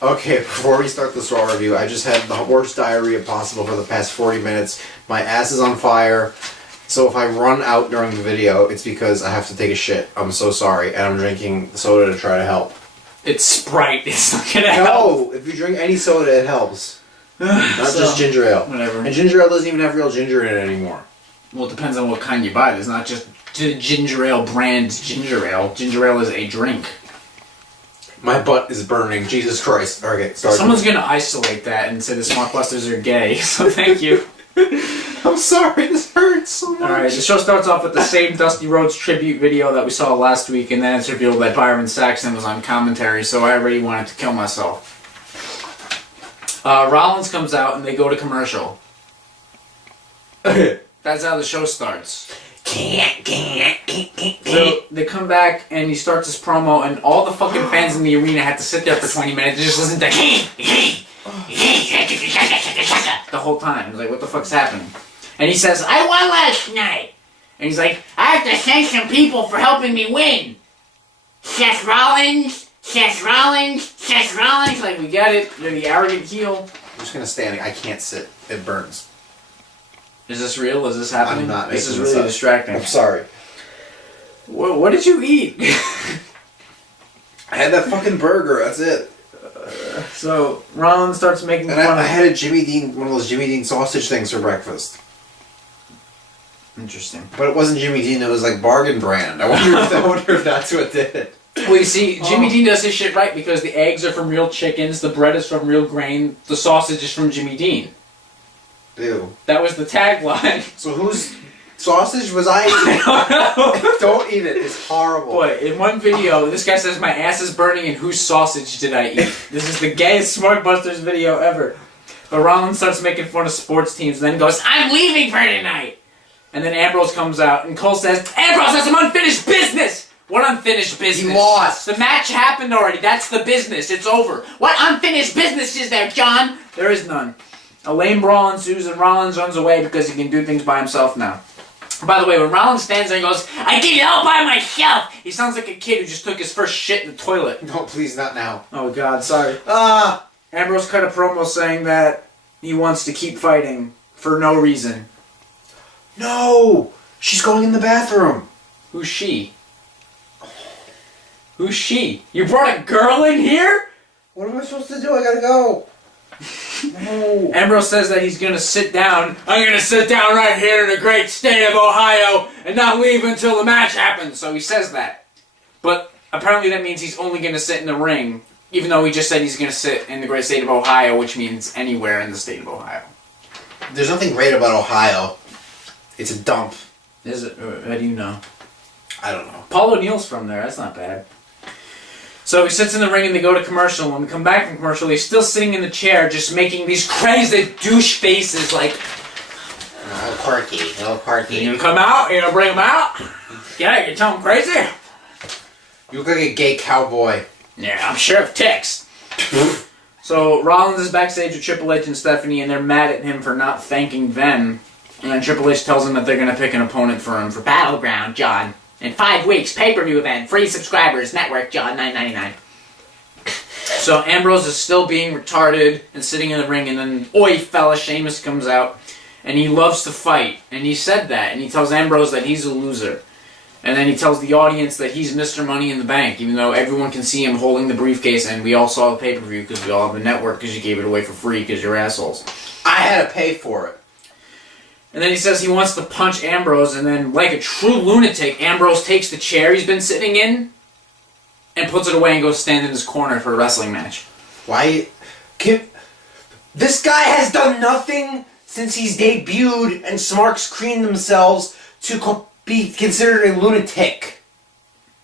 Okay, before we start the Raw review, I just had the worst diarrhea possible for the past 40 minutes. My ass is on fire. So if I run out during the video, it's because I have to take a shit. I'm so sorry. And I'm drinking soda to try to help. It's Sprite. It's not gonna help. No, if you drink any soda, it helps. Not just ginger ale. Whatever. And ginger ale doesn't even have real ginger in it anymore. Well, it depends on what kind you buy. There's not just ginger ale brand ginger ale. Ginger ale is a drink. My butt is burning. Jesus Christ. Okay, start. Someone's gonna isolate that and say the Smartbusters are gay, so thank you. I'm sorry, this hurts so much. Alright, the show starts off with the same Dusty Rhodes tribute video that we saw last week, and then it's revealed that Byron Saxton was on commentary, so I already wanted to kill myself. Rollins comes out and they go to commercial. That's how the show starts. So they come back and he starts his promo, and all the fucking fans in the arena had to sit there for 20 minutes and just listen to the whole time. It was like, what the fuck's happening? And he says, I won last night. And he's like, I have to thank some people for helping me win. Seth Rollins, Seth Rollins, Seth Rollins. Like, we get it. You're the arrogant heel. I'm just gonna stand. I can't sit. It burns. Is this real? Is this happening? I'm not. This is really distracting. I'm sorry. What did you eat? I had that fucking burger. That's it. So Rollins starts making and fun of. I had a Jimmy Dean, one of those Jimmy Dean sausage things for breakfast. Interesting. But it wasn't Jimmy Dean. It was like bargain brand. I wonder if that's what did it. Well, you see, Jimmy Dean does his shit right because the eggs are from real chickens, the bread is from real grain, the sausage is from Jimmy Dean. Ew. That was the tagline. So whose sausage was I eating? I don't know. Don't eat it. It's horrible. Boy, in one video, this guy says, my ass is burning and whose sausage did I eat? This is the gayest Smartbusters video ever. But Rollins starts making fun of sports teams and then goes, I'm leaving for tonight! And then Ambrose comes out and Cole says, Ambrose has some unfinished business! What unfinished business? He lost. The match happened already. That's the business. It's over. What unfinished business is there, John? There is none. A lame brawl ensues and Rollins runs away because he can do things by himself now. By the way, when Rollins stands there and goes, I did it all by myself, he sounds like a kid who just took his first shit in the toilet. No, please, not now. Oh God, sorry. Ah! Ambrose cut a promo saying that he wants to keep fighting for no reason. No! She's going in the bathroom. Who's she? Who's she? You brought a girl in here? What am I supposed to do? I gotta go. No. Ambrose says that he's gonna sit down. I'm gonna sit down right here in the great state of Ohio and not leave until the match happens. So he says that. But apparently that means he's only gonna sit in the ring, even though he just said he's gonna sit in the great state of Ohio, which means anywhere in the state of Ohio. There's nothing great about Ohio. It's a dump. Is it? How do you know? I don't know. Paul O'Neill's from there. That's not bad. So he sits in the ring and they go to commercial. When we come back from commercial, he's still sitting in the chair just making these crazy douche faces like... Oh, quirky. Oh, quirky. You gonna come out? You gonna bring him out? Yeah, you tell him crazy? You look like a gay cowboy. Yeah, I'm sure of ticks. So Rollins is backstage with Triple H and Stephanie and they're mad at him for not thanking them. And then Triple H tells him that they're gonna pick an opponent for him for Battleground, John. In 5 weeks, pay-per-view event, free subscribers, network, John, $9.99. So Ambrose is still being retarded and sitting in the ring, and then, oi fella, Sheamus comes out, and he loves to fight. And he said that, and he tells Ambrose that he's a loser. And then he tells the audience that he's Mr. Money in the Bank, even though everyone can see him holding the briefcase, and we all saw the pay-per-view because we all have a network because you gave it away for free because you're assholes. I had to pay for it. And then he says he wants to punch Ambrose, and then, like a true lunatic, Ambrose takes the chair he's been sitting in and puts it away and goes stand in his corner for a wrestling match. Why? This guy has done nothing since he's debuted and Smarks creamed themselves to be considered a lunatic.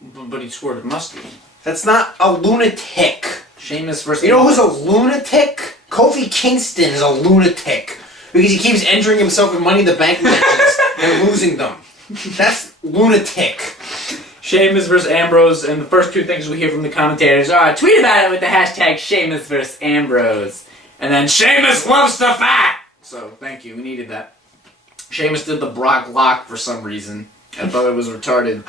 But he scored mustard. That's not a lunatic. Sheamus versus... You know who's a lunatic? Kofi Kingston is a lunatic. Because he keeps entering himself in Money in the Bank matches and losing them. That's lunatic. Sheamus versus Ambrose, and the first two things we hear from the commentators are, tweet about it with the hashtag Sheamus versus Ambrose. And then, Sheamus loves to fight! So, thank you, we needed that. Sheamus did the Brock Lock for some reason. I thought it was retarded.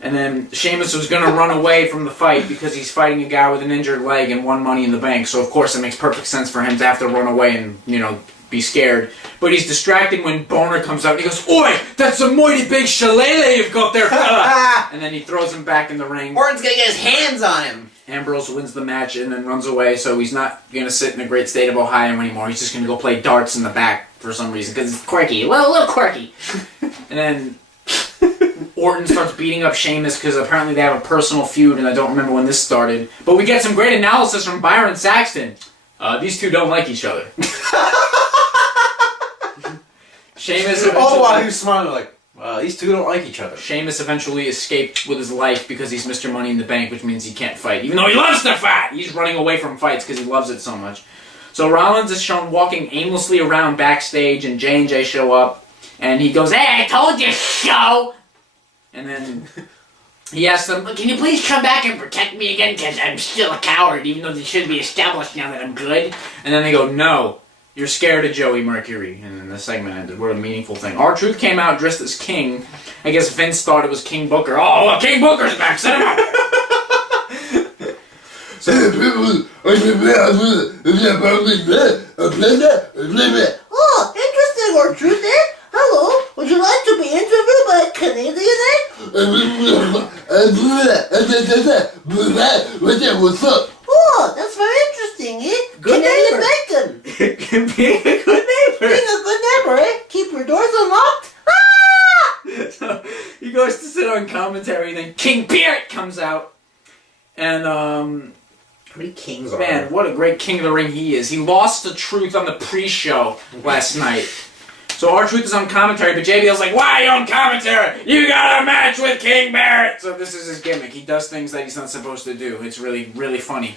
And then Sheamus was going to run away from the fight because he's fighting a guy with an injured leg and won Money in the Bank. So, of course, it makes perfect sense for him to have to run away and, be scared. But he's distracted when Boner comes out and he goes, "Oi, that's a mighty big shillelagh you've got there, fella!" And then he throws him back in the ring. Orton's going to get his hands on him. Ambrose wins the match and then runs away, so he's not going to sit in the great state of Ohio anymore. He's just going to go play darts in the back for some reason, because it's quirky. A little quirky. And then Orton starts beating up Sheamus because apparently they have a personal feud, and I don't remember when this started. But we get some great analysis from Byron Saxton. These two don't like each other. Sheamus eventually... All the while he was smiling like, these two don't like each other. Sheamus eventually escaped with his life because he's Mr. Money in the Bank, which means he can't fight. Even though he loves to fight! He's running away from fights because he loves it so much. So Rollins is shown walking aimlessly around backstage, and J&J show up. And he goes, "Hey, I told you so!" And then he asks them, "Can you please come back and protect me again? Because I'm still a coward, even though this should be established now that I'm good." And then they go, "No. You're scared of Joey Mercury." And then the segment ended. What a meaningful thing. R-Truth came out dressed as King. I guess Vince thought it was King Booker. "Oh, well, King Booker's back. Set him up." Oh, interesting, R-Truth, eh? Hello, would you like to be interviewed by a Canadian, What's up? Oh, that's very interesting, eh? Good Canadian neighbor. bacon. Being a good neighbor. Being a good neighbor, eh? Keep your doors unlocked. So he goes to sit on commentary, and then King Barrett comes out. And, How many kings are man, there? what a great King of the Ring he is. He lost the Truth on the pre-show last night. So R-Truth is on commentary, but JBL's like, "Why are you on commentary? You got a match with King Barrett!" So this is his gimmick. He does things that he's not supposed to do. It's really, really funny.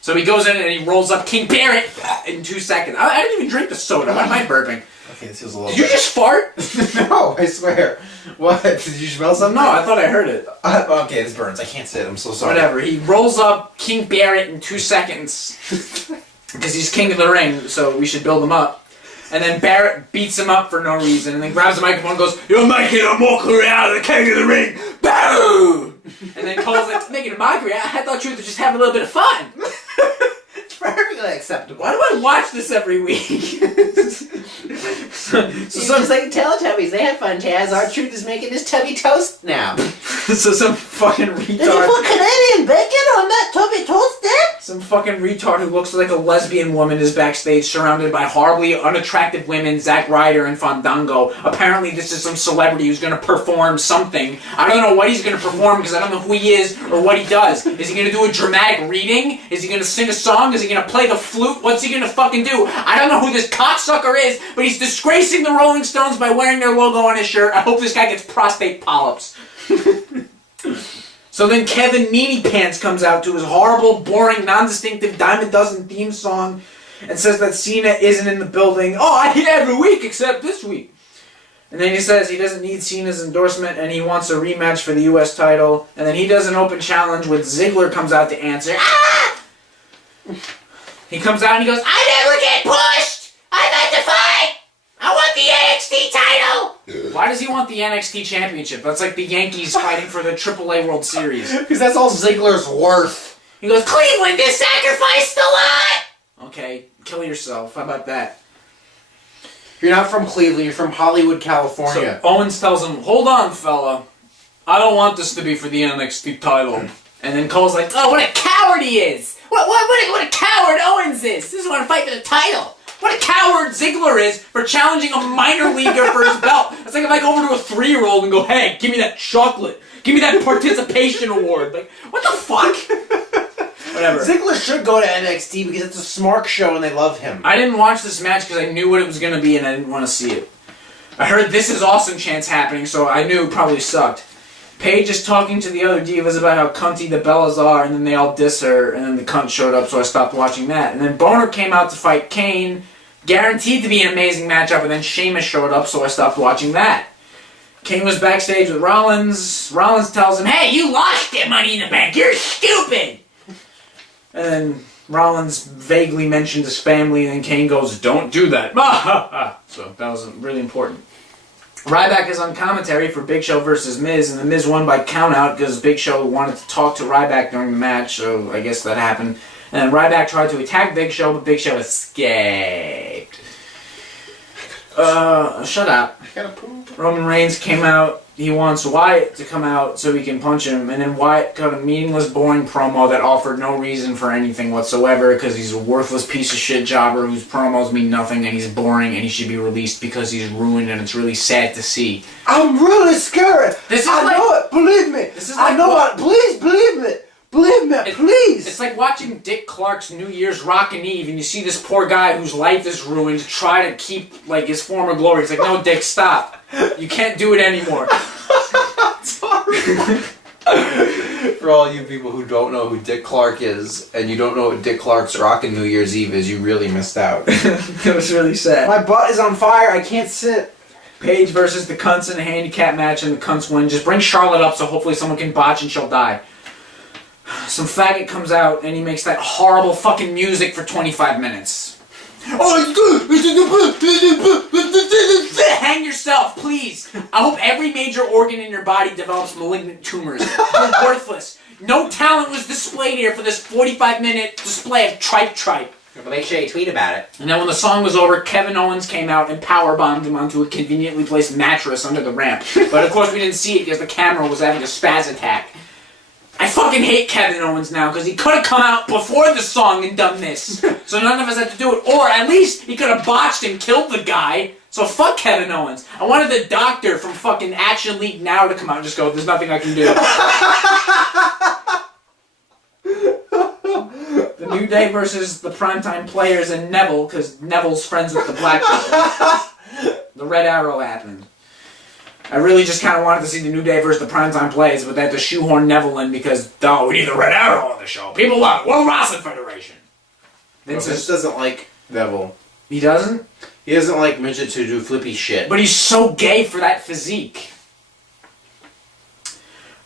So he goes in and he rolls up King Barrett in 2 seconds. I didn't even drink the soda. Why am I burping? Okay, this feels a little Did you just fart? No, I swear. What? Did you smell something? No, I thought I heard it. Okay, this burns. I can't sit. I'm so sorry. Whatever. He rolls up King Barrett in 2 seconds. Because he's King of the Ring, so we should build him up. And then Barrett beats him up for no reason, and then grabs the microphone and goes, "You're making a mockery out of the King of the Ring! Boom!" And then Cole's like, "Making a mockery? I thought you were just having a little bit of fun." It's perfectly acceptable. Why do I watch this every week? so It's like Teletubbies. They have fun, Taz. R-Truth is making his tubby toast now. some fucking Did you retard. put Canadian bacon on that tubby toast there? Some fucking retard who looks like a lesbian woman is backstage surrounded by horribly unattractive women, Zack Ryder and Fandango. Apparently this is some celebrity who's going to perform something. I don't know what he's going to perform because I don't know who he is or what he does. Is he going to do a dramatic reading? Is he going to sing a song? Is he going to play the flute? What's he going to fucking do? I don't know who this cocksucker is, but he's disgracing the Rolling Stones by wearing their logo on his shirt. I hope this guy gets prostate polyps. So then Kevin Meanie Pants comes out to his horrible, boring, non-distinctive Dime a Dozen theme song and says that Cena isn't in the building. "Oh, I hit every week except this week." And then he says he doesn't need Cena's endorsement and he wants a rematch for the U.S. title. And then he does an open challenge with Ziggler comes out to answer. Ah! He comes out and he goes, "I never get pushed! I'd like to fight! I want the NXT title!" Why does he want the NXT championship? That's like the Yankees fighting for the AAA World Series. Because that's all Ziggler's worth. He goes, "Cleveland is sacrificed a lot!" Okay, kill yourself. How about that? You're not from Cleveland. You're from Hollywood, California. So Owens tells him, "Hold on, fella. I don't want this to be for the NXT title." And then Cole's like, "Oh, what a coward he is! What a coward Owens is! He doesn't want to fight for the title! What a coward Ziggler is for challenging a minor leaguer for his belt! It's like if I go over to a 3-year-old and go, 'Hey, give me that chocolate! Give me that participation award!' Like, what the fuck?" Whatever. Ziggler should go to NXT because it's a smart show and they love him. I didn't watch this match because I knew what it was going to be and I didn't want to see it. I heard "This Is Awesome" chants happening, so I knew it probably sucked. Paige is talking to the other divas about how cunty the Bellas are, and then they all diss her, and then the cunt showed up, so I stopped watching that. And then Boner came out to fight Kane, guaranteed to be an amazing matchup, and then Sheamus showed up, so I stopped watching that. Kane was backstage with Rollins. Rollins tells him, "Hey, you lost it, Money in the Bank. You're stupid." And then Rollins vaguely mentioned his family, and then Kane goes, "Don't do that." So that was really important. Ryback is on commentary for Big Show versus Miz, and the Miz won by countout because Big Show wanted to talk to Ryback during the match, so I guess that happened. And Ryback tried to attack Big Show, but Big Show escaped. Shut up. I gotta poop. Roman Reigns came out. He wants Wyatt to come out so he can punch him, and then Wyatt cut a meaningless, boring promo that offered no reason for anything whatsoever because he's a worthless piece of shit jobber whose promos mean nothing and he's boring and he should be released because he's ruined and it's really sad to see. I'm really scared. I know it. Believe me. I know it. Please believe me. Believe me, please. It's like watching Dick Clark's New Year's Rockin' Eve and you see this poor guy whose life is ruined try to keep like his former glory. It's like, no, Dick, stop. You can't do it anymore. Sorry. For all you people who don't know who Dick Clark is, and you don't know what Dick Clark's Rockin' New Year's Eve is, you really missed out. It was really sad. My butt is on fire. I can't sit. Paige versus the Cunts in a handicap match and the Cunts win. Just bring Charlotte up so hopefully someone can botch and she'll die. Some faggot comes out and he makes that horrible fucking music for 25 minutes. Hang yourself, please. I hope every major organ in your body develops malignant tumors. You're worthless. No talent was displayed here for this 45-minute display of tripe. But make sure you tweet about it. And then when the song was over, Kevin Owens came out and powerbombed him onto a conveniently placed mattress under the ramp. But of course we didn't see it because the camera was having a spaz attack. I fucking hate Kevin Owens now because he could have come out before the song and done this. So none of us had to do it. Or at least he could have botched and killed the guy. So fuck Kevin Owens. I wanted the doctor from fucking Action League Now to come out and just go, there's nothing I can do. The New Day versus the Primetime Players and Neville because Neville's friends with the Black people. The Red Arrow happened. I really just kind of wanted to see the New Day versus the Primetime Players, but they had to shoehorn Neville in because, oh, we need the Red Arrow on the show. People love it. World Wrestling Federation. Vince doesn't like Neville. He doesn't? He doesn't like midget to do flippy shit. But he's so gay for that physique.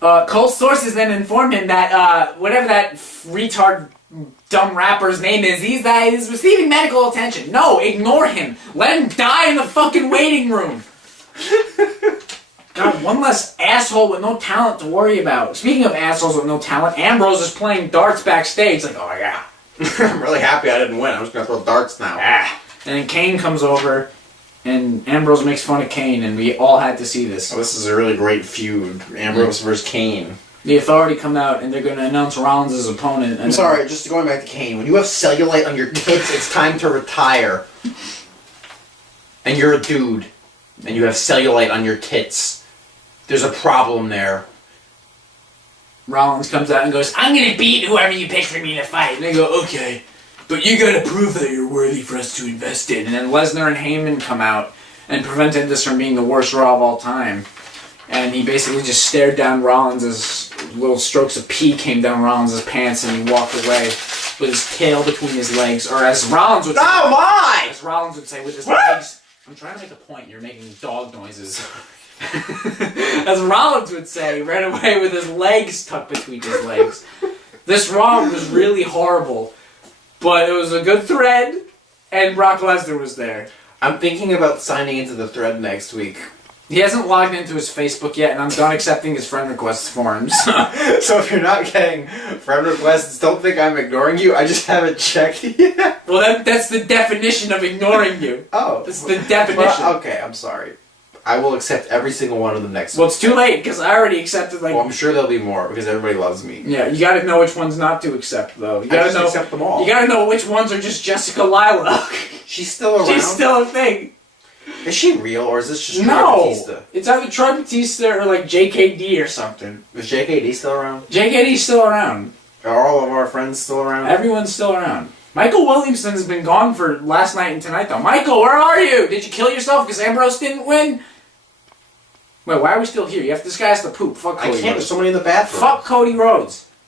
Cole's sources then informed him that whatever that retard dumb rapper's name is, he's receiving medical attention. No, ignore him. Let him die in the fucking waiting room. God, one less asshole with no talent to worry about. Speaking of assholes with no talent, Ambrose is playing darts backstage. Like, oh yeah. I'm really happy I didn't win. I'm just going to throw darts now. Ah. And then Kane comes over, and Ambrose makes fun of Kane, and we all had to see this. Oh, this is a really great feud. Ambrose versus Kane. The Authority come out, and they're going to announce Rollins' opponent. I'm sorry, just going back to Kane. When you have cellulite on your tits, it's time to retire. And you're a dude, and you have cellulite on your tits. There's a problem there. Rollins comes out and goes, I'm going to beat whoever you pick for me to fight. And they go, okay, but you got to prove that you're worthy for us to invest in. And then Lesnar and Heyman come out and prevented this from being the worst Raw of all time. And he basically just stared down Rollins' little strokes of pee came down Rollins' pants and he walked away with his tail between his legs. Or as Rollins would say... Oh my! As Rollins would say, with his legs... I'm trying to make a point. You're making dog noises. As Rollins would say, ran away with his legs tucked between his legs. This Raw was really horrible, but it was a good thread, and Brock Lesnar was there. I'm thinking about signing into the thread next week. He hasn't logged into his Facebook yet, and I'm done accepting his friend requests for him. So if you're not getting friend requests, don't think I'm ignoring you. I just haven't checked yet. Well, that's the definition of ignoring you. Oh. That's the definition. Well, okay, I'm sorry. I will accept every single one of them next week. Well, it's too late, because I already accepted, like... Well, I'm sure there'll be more, because everybody loves me. Yeah, you gotta know which ones not to accept, though. You gotta know, accept them all. You gotta know which ones are just Jessica Lila. She's still around? She's still a thing. Is she real, or is this just Troy No! Batista? It's either Troy Batista or, like, JKD or something. Is JKD still around? JKD's still around. Are all of our friends still around? Everyone's still around. Michael Williamson has been gone for last night and tonight, though. Michael, where are you? Did you kill yourself because Ambrose didn't win? Wait, why are we still here? This guy has to poop. Fuck Cody I can't. Rhodes. There's somebody in the bathroom. Fuck Cody Rhodes.